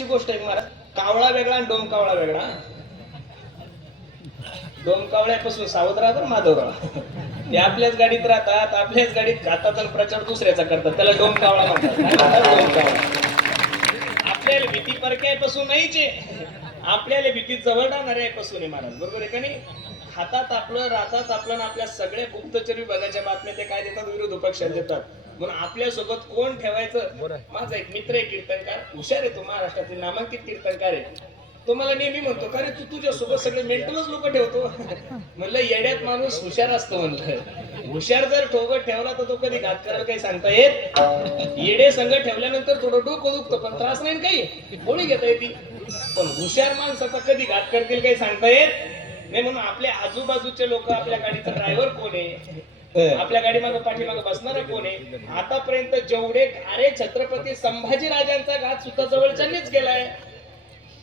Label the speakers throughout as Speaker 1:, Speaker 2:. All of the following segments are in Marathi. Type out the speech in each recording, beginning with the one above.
Speaker 1: वेळची गोष्ट आहे महाराज. कावळा वेगळा आणि डोम कावळा वेगळा. डोमकावळ्यापासून सावध राहतात माधवराव ते आपल्याच गाडीत राहतात आपल्याच गाडीत खातात आणि प्रचार दुसऱ्याचा करतात. त्याला डोमकावळा म्हणतात. डोम आपल्याला भीती परक्यापासून नाहीचे आहे. आपल्याला भीती जवळ राहणाऱ्या पासून आहे महाराज. बरोबर आहे का नाही? हातात आपलं राहतात आपलं आपल्या सगळ्या गुप्तचर विभागाच्या बातम्या ते काय देतात? विरोध पक्षात देतात. म्हणून आपल्यासोबत कोण ठेवायचं? माझा एक मित्र आहे कीर्तनकार. हुशार आहे तो महाराष्ट्रातील नामांकित कीर्तनकार आहे. तो मला नेहमी म्हणतो का रे तू तुझ्या सोबत सगळे मेंटलच लोक ठेवतो? म्हणलं येड्यात माणूस हुशार असतो म्हणलं. हुशार जर ठोकत ठेवला तर तो कधी घात करायला काही सांगता येत? येडे संघ ठेवल्यानंतर थोडं डोकं दुखतं पण त्रास नाही काही? गोळी घेता येते. पण हुशार माणसाचा कधी घात करतील काही सांगता येत? नाही म्हणून आपल्या आजूबाजूचे लोक आपल्या गाडीचा ड्रायव्हर कोण आहे? हो. आपल्या गाडी मागे पाठीमागे बसणार कोण आहे? आतापर्यंत जेवढे अरे छत्रपती संभाजी राजांचा घात सुद्धा जवळच्यांनीच केलाय.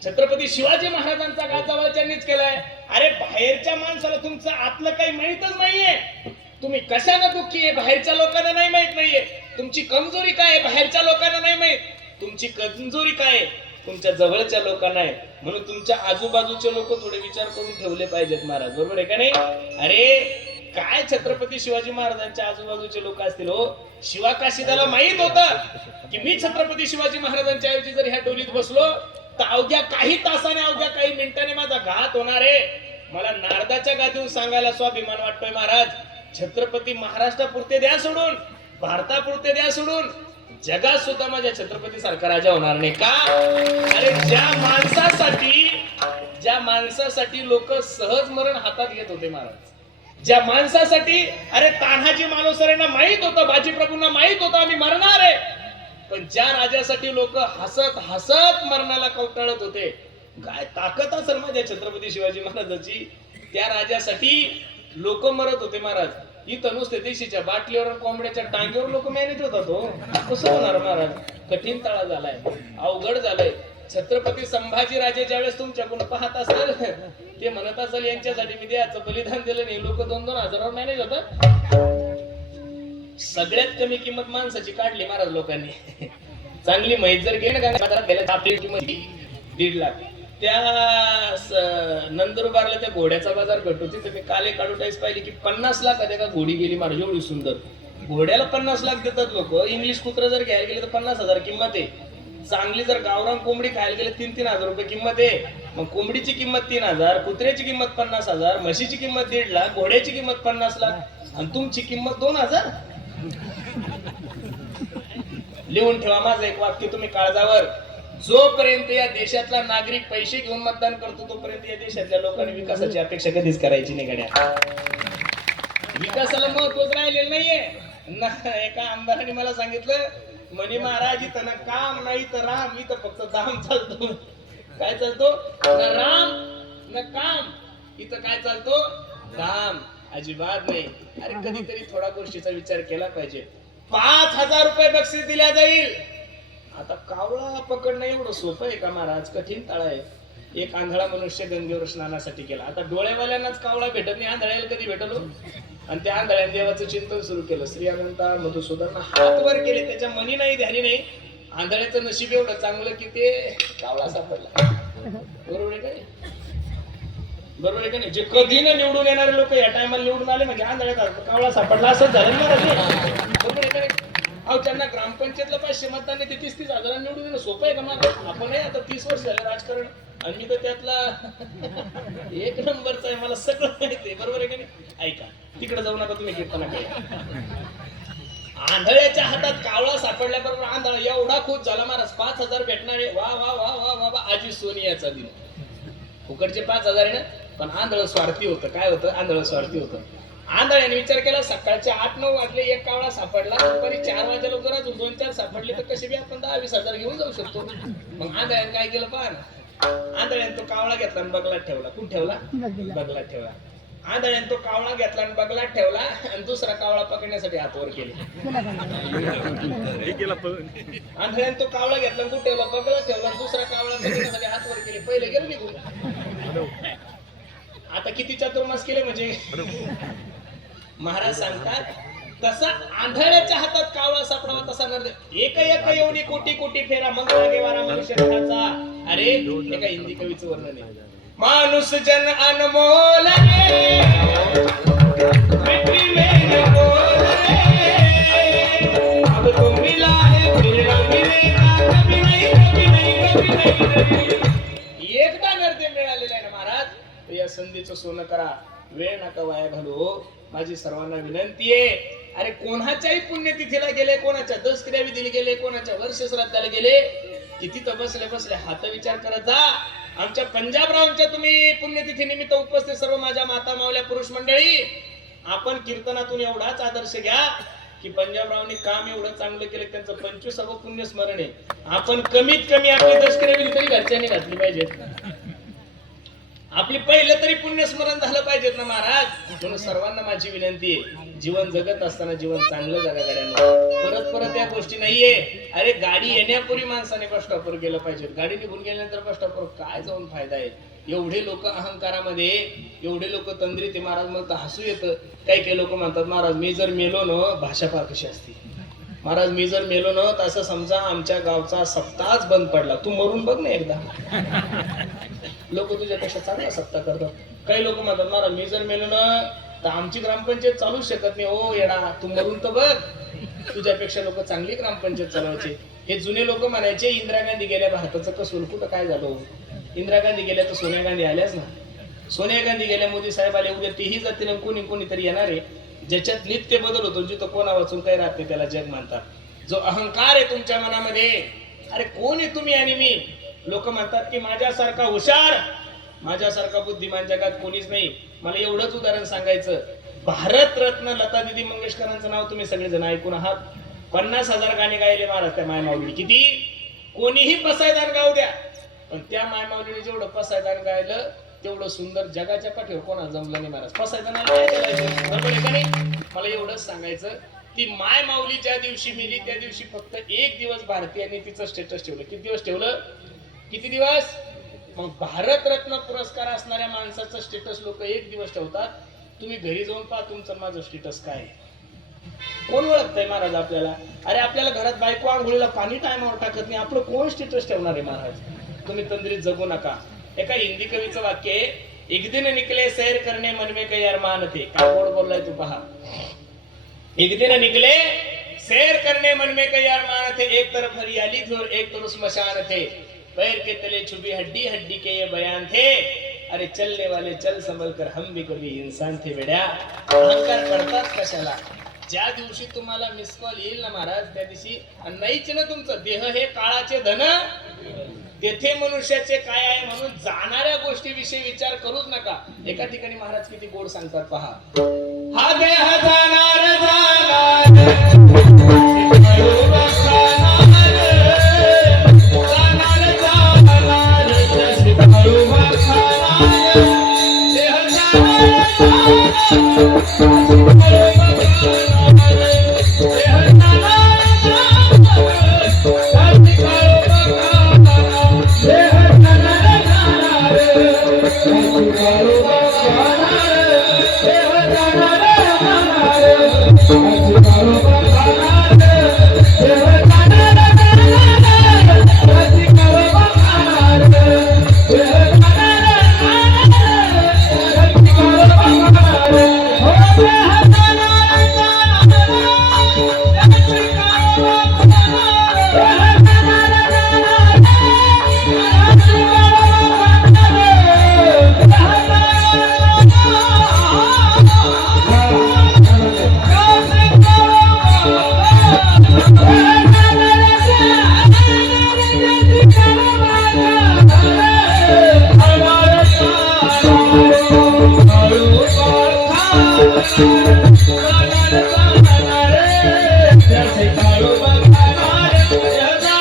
Speaker 1: छत्रपती शिवाजी महाराजांचा घात जवळच्यांनीच केलाय. अरे बाहेरच्या माणसाला तुमचं आतलं काही माहितच नाहीये. तुम्ही कशानं दुःखी आहे? बाहेरच्या लोकांना नाही माहीत नाहीये. तुमची कमजोरी काय आहे? बाहेरच्या लोकांना नाही माहीत. तुमची कमजोरी काय आहे? तुमच्या जवळच्या लोकांना आहे. म्हणून तुमच्या आजूबाजूचे लोक थोडे विचार करून ठेवले पाहिजेत महाराज. बरोबर आहे का नाही? अरे काय छत्रपती शिवाजी महाराजांच्या आजूबाजूचे लोक असतील हो? शिवाकाशी त्याला माहीत होत की मी छत्रपती शिवाजी महाराजांच्या ऐवजी जर ह्या टोलीत बसलो तर अवघ्या काही तासाने अवघ्या काही मिनिटाने माझा घात होणार आहे. मला नारदाच्या गादीवर सांगायला स्वाभिमान वाटतोय महाराज. छत्रपती महाराष्ट्रापुरते द्या सोडून भारतापुरते द्या सोडून. जगात सुद्धा माझ्या छत्रपती सारखा राजा होणार नाही का? अरे ज्या माणसासाठी ज्या माणसासाठी लोक सहज मरण हातात घेत होते महाराज. ज्या माणसासाठी अरे तान्हाजी मालोसरेंना माहीत होतं बाजीप्रभूंना माहीत होतं आम्ही मरणार आहे. पण ज्या राजासाठी लोक हसत हसत मरणाला कवटाळत होते काय ताकद असेल माझ्या छत्रपती शिवाजी महाराजाची? त्या राजासाठी लोक मरत होते महाराज. इथं नुसते देशीच्या बाटलीवर कोंबड्याच्या टांगेवर लोक मॅनेज होतात हो. कसं होणार महाराज? कठीण तळा झालाय. अवघड झालाय. छत्रपती संभाजी राजे ज्यावेळेस तुमच्याकडून पाहत असेल ते म्हणत असेल यांच्यासाठी मी द्यायचं. बलिदान दिलं नाही. लोक दोन दोन हजारावर मॅनेज होतात. सगळ्यात कमी किंमत माणसाची काढली महाराज लोकांनी. चांगली माहीत जर गेली का बाजारात गेल्या आपली किंमत दीड लाख. त्या नंदुरबारला त्या घोड्याचा बाजार भेटतो तिथे मी काले काढून टाईस पाहिली की पन्नास लाख का घोडी गेली महाराज एवढी सुंदर. घोड्याला पन्नास लाख देतात लोक. इंग्लिश कुत्र जर घ्यायला गेले तर पन्नास हजार किंमत आहे. चांगली जर गावरान कोंबडी खायला गेले तीन तीन हजार रुपये किंमत आहे. मग कोंबडीची किंमत तीन हजार कुत्र्याची किंमत पन्नास हजार म्हशीची किंमत दीड लाख घोड्याची किंमत पन्नास लाख आणि तुमची किंमत दोन हजार. लिहून ठेवा माझं एक वाक्य तुम्ही काळजावर. जोपर्यंत या देशातला नागरिक पैसे घेऊन मतदान करतो तोपर्यंत या देशातल्या लोकांनी विकासाची अपेक्षा कधीच करायची नाही गड्या. विकासाला महत्वच राहिलेलं नाहीये. ना एका आमदाराने मला सांगितलं म्हणे महाराज इथं ना काम नाही तर राम इथं फक्त दाम चालतो. काय चालतो? ना राम ना काम. इथं काय चालतो? दाम. अजिबात नाही. अरे कधीतरी थोडा गोष्टीचा विचार केला पाहिजे. पाच हजार रुपये बक्षीस दिल्या जाईल. आता कावळा पकडणं एवढं सोपं आहे का महाराज? कठीण तळ आहे. एक आंधळा मनुष्य गंगेवर स्नानासाठी केला आता डोळेवाल्यांनाच कावळा भेटत नाही. आंधळ्याला कधी भेटलो? आणि त्या आंधळ्या देवाचं चिंतन सुरू केलं. श्री अनंता मधुसूदन हात वर केले. त्याच्या मनी नाही ध्यानी नाही. आंधळ्याचं नशीब एवढं चांगलं की ते कावळा सापडला. बरोबर आहे का नाही? बरोबर आहे का नाही? जे कधी ना निवडून येणारे लोक या टायमाला निवडून आले म्हणजे आंधळ्यात कावळा सापडला असं झालं बरोबर आहे का नाही? अहो त्यांना ग्रामपंचायतला पाचशे मतदान ते तीस तीस हजार निवडून येणं सोपं आहे का मग आपण आता तीस वर्ष झालं राजकारण. आणि मी तर त्यातला एक नंबरचा आहे मला सगळं माहिती बरोबर आहे का नाही? ऐका तिकडे जाऊ नका तुम्ही घेताना आंधळ्याच्या हातात कावळा सापडल्याबरोबर आंधळा एवढा खूप झाला महाराज पाच हजार भेटणारे वा वा वा वा वा वा आजी सोनियाचा दिन. फुकटचे पाच हजार आहे ना? पण आंधळ स्वार्थी होतं. काय होतं? आंधळ स्वार्थी होतं. आंधळ्याने विचार केला सकाळचे आठ नऊ वाजले एक कावळा सापडला दुपारी चार वाजेला जरा अजून दोन चार सापडले तर कसे बी आपण दहा वीस हजार घेऊन जाऊ शकतो. मग आंधळ्याने काय केलं पहा ना? आंधळ्याने तो कावळा घेतला आणि बगलात ठेवला. कुठं ठेवला? बगलात. ठेवला. आंधळ्याने तो कावळा घेतला आणि बगलात ठेवला आणि दुसरा कावळा पकडण्यासाठी हात वर केले. आंधळ्याने तो कावळा घेतला आणि कुठं ठेवला? बगलात ठेवला आणि दुसरा कावळा पकडण्यासाठी हात वर केले. पहिले गेलो निघून. आता किती चतुर्मास केले म्हणजे? महाराज सांगतात तसा आंधळ्याच्या हातात कावळा सापडावा तसा नर एक एक येऊनी कोटी कोटी फेरा मंगळा गेवारा मनुष्य अरे एका हिंदी कवीचं वर्णन आहे? माणूस जन अनमोल एकदा नर्दे मिळालेला आहे ना महाराज या संधीचं सोनं करा. वेळ नका वाया घालू हो. माझी सर्वांना विनंती आहे. अरे कोणाच्याही पुण्यतिथीला गेले कोणाच्या दस क्रियाविधीला गेले कोणाच्या वर्ष श्राद्धाला गेले किती तर बसले बसले. हात विचार करत जा. आमच्या पंजाबरावांच्या तुम्ही पुण्यतिथी निमित्त उपस्थित सर्व माझ्या माता मावल्या पुरुष मंडळी आपण कीर्तनातून एवढाच आदर्श घ्या की पंजाबरावांनी काम एवढं चांगलं केलं त्यांचं पंचवीस पंचवीसावं पुण्य स्मरण आहे. आपण कमीत कमी आपली दशक्रिया तरी घरच्यांनी घातली पाहिजेत. आपली पहिलं तरी पुण्यस्मरण झालं पाहिजेत ना महाराज? म्हणून सर्वांना माझी विनंती आहे. जीवन जगत असताना जीवन चांगलं जगा गाड्यांना. परत परत या गोष्टी नाहीये. अरे गाडी येण्यापूर्वी माणसाने बस स्टॉपवर गेलं पाहिजे. गाडी निघून गेल्यानंतर बस स्टॉपवर काय जाऊन फायदा आहे? एवढे लोक अहंकारामध्ये एवढे लोक तंद्रीत आहे महाराज म्हणतात हसू येतं. काही काही लोक म्हणतात महाराज मी जर मेलो ना भाषा फार कशी असते? महाराज मी जर मेलो ना तर असं समजा आमच्या गावचा सप्ताहच बंद पडला. तू मरून बघ ना एकदा. लोक तुझ्यापेक्षा चांगला सत्ता करतात. काही लोक म्हणतात महाराज मी जर मेलो ना तर आमची ग्रामपंचायत चालूच शकत नाही. ओ येडा तू मरून तर बघ. तुझ्यापेक्षा लोक चांगली ग्रामपंचायत चालवायचे. हे जुने लोक म्हणायचे इंदिरा गांधी गेल्या भारताचं कसं कुठं काय झालं हो? इंदिरा गांधी गेल्या तर सोनिया गांधी आल्याच ना. सोनिया गांधी गेल्या मोदी साहेब आले उद्या तेही जातील कोणी कोणीतरी येणार आहे. ज्याच्यात नित्य बदल होतो जिथं कोणा वाचून काही राहत नाही त्याला जग मानतात. जो अहंकार आहे तुमच्या मनामध्ये अरे कोण आहे तुम्ही आणि मी? लोक म्हणतात की माझ्यासारखा हुशार माझ्यासारखा बुद्धिमान जगात कोणीच नाही. मला एवढंच उदाहरण सांगायचं. भारत रत्न लता दिदी मंगेशकरांचं नाव तुम्ही सगळेजण ऐकून आहात. पन्नास हजार गाणे गायले महाराज त्या मायमाऊली किती? कोणीही पसायदान गाऊ द्या. पण त्या मायमाऊलीने जेवढं पसायदान गायलं तेवढं सुंदर जगाच्या पाठीवर कोणा जमलं नाही महाराज. पसायदानाला मला एवढंच सांगायचं ती माय माऊली ज्या दिवशी मिली त्या दिवशी फक्त एक दिवस भारतीयांनी तिचं स्टेटस ठेवलं. किती दिवस ठेवलं? किती दिवस? मग भारतरत्न पुरस्कार असणाऱ्या माणसाचं स्टेटस लोक एक दिवस ठेवतात. तुम्ही घरी जाऊन पहा तुमचं माझं स्टेटस काय कोण ओळखतंय महाराज आपल्याला? अरे आपल्याला घरात बायको आंघोळीला पाणी टायमावर टाकत नाही. आपलं कोण स्टेटस ठेवणार आहे महाराज? तुम्ही तंद्रीत जगू नका. एका हिंदी कवीचं वाक्य आहे एक दिन निकले सैर करणे मनमे काही अरमान थे. काय गोड बोललाय तू पहा. एक दिन निकले सैर करने मन में कई अरमान थे. एक तरफ हरियाली थी और एक तरफ स्मशान थे. पैर के तले छुपी हड्डी हड्डी के ये बयान थे। अरे चलने वाले चल संभल कर हम भी कभी इंसान थे बेड्या अहंकार करतात कशाला ज्या दिवशी तुम्हाला मिस कॉल येईल ना महाराज त्या दिवशी नाहीच ना तुमचं देह हे काळाचे धन। तेथे मनुष्याचे काय आहे म्हणून जाणाऱ्या गोष्टीविषयी विचार करूच नका। एका ठिकाणी महाराज किती गोड सांगतात पहा। हा देह जाणार जाणार।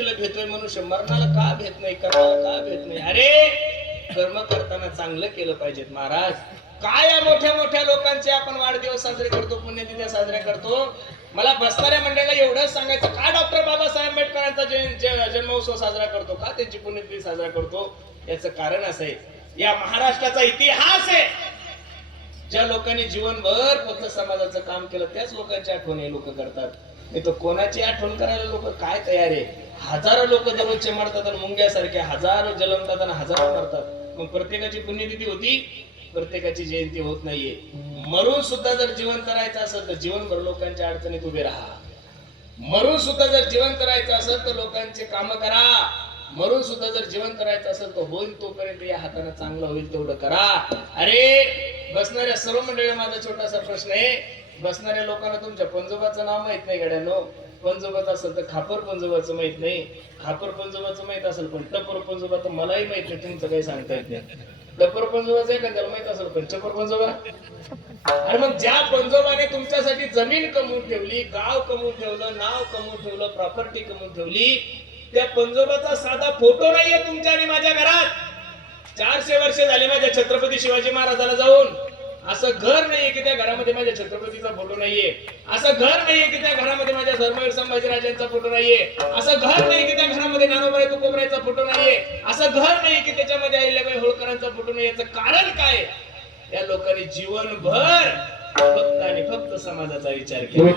Speaker 1: तुला भेटतोय मनुष्य मरणाला का भेट नाही कर्माला का भेट नाही? अरे कर्म करताना चांगलं केलं पाहिजेत महाराज. काय या मोठ्या मोठ्या लोकांचे आपण वाढदिवस साजरे करतो पुण्यतिथ्या साजऱ्या करतो? मला बसणाऱ्या मंडळीला एवढंच सांगायचं का डॉक्टर बाबासाहेब आंबेडकरांचा जन्मोत्सव साजरा करतो? का त्यांची पुण्यतिथी साजरा करतो? याचं कारण असं आहे. या महाराष्ट्राचा इतिहास आहे. ज्या लोकांनी जीवनभर फक्त समाजाचं काम केलं त्याच लोकांची आठवण हे लोक करतात. नाही तर कोणाची आठवण करायला लोक काय तयार आहे? हजारो लोक दररोजचे मारतात आणि मुंग्यासारखे हजारो जलमतात आणि हजारो मरतात. मग प्रत्येकाची पुण्यतिथी होती प्रत्येकाची जयंती होत नाहीये. मरून सुद्धा जर जीवन करायचं असेल तर जीवनभर लोकांच्या अडचणीत उभे राहा. मरून सुद्धा जर जीवन करायचं असेल तर लोकांचे काम करा. मरून सुद्धा जर जीवन करायचं असेल तर होईल तोपर्यंत या हाताने चांगलं होईल तेवढं करा. अरे बसणाऱ्या सर्व मंडळी माझा छोटासा प्रश्न आहे. बसणाऱ्या लोकांना तुमच्या पंजोबाचं नाव माहीत नाही गड्यानो. पंजोबात असेल तर खापर पंजोबाचं माहीत नाही. खापर पंजोबाचं माहीत असेल पण टपर पंजोबा तर मलाही माहीत नाही तुमचं काही सांगता येत नाही. टपर पंजोबाचं आहे का? त्याला माहीत असेल पण टपर पंजोबा? आणि मग ज्या पंजोबाने तुमच्यासाठी जमीन कमवून ठेवली गाव कमवून ठेवलं नाव कमवून ठेवलं प्रॉपर्टी कमवून ठेवली त्या पंजोबाचा साधा फोटो नाहीये तुमच्या आणि माझ्या घरात. चारशे वर्ष झाले माझ्या छत्रपती शिवाजी महाराजाला जाऊन. असं घर नाहीये की त्या घरामध्ये माझ्या छत्रपतीचा फोटो नाहीये. असं घर नाहीये की त्या घरामध्ये माझ्या धर्मवीर संभाजी राजांचा फोटो नाहीये. असं घर नाही की त्या घरामध्ये ज्ञानोबाई तुकोबरायचा फोटो नाहीये. असं घर नाही की त्याच्यामध्ये अहिल्याबाई होळकरांचा फोटो नाही याचं कारण काय? या लोकांनी जीवनभर फक्त आणि फक्त समाजाचा विचार केला.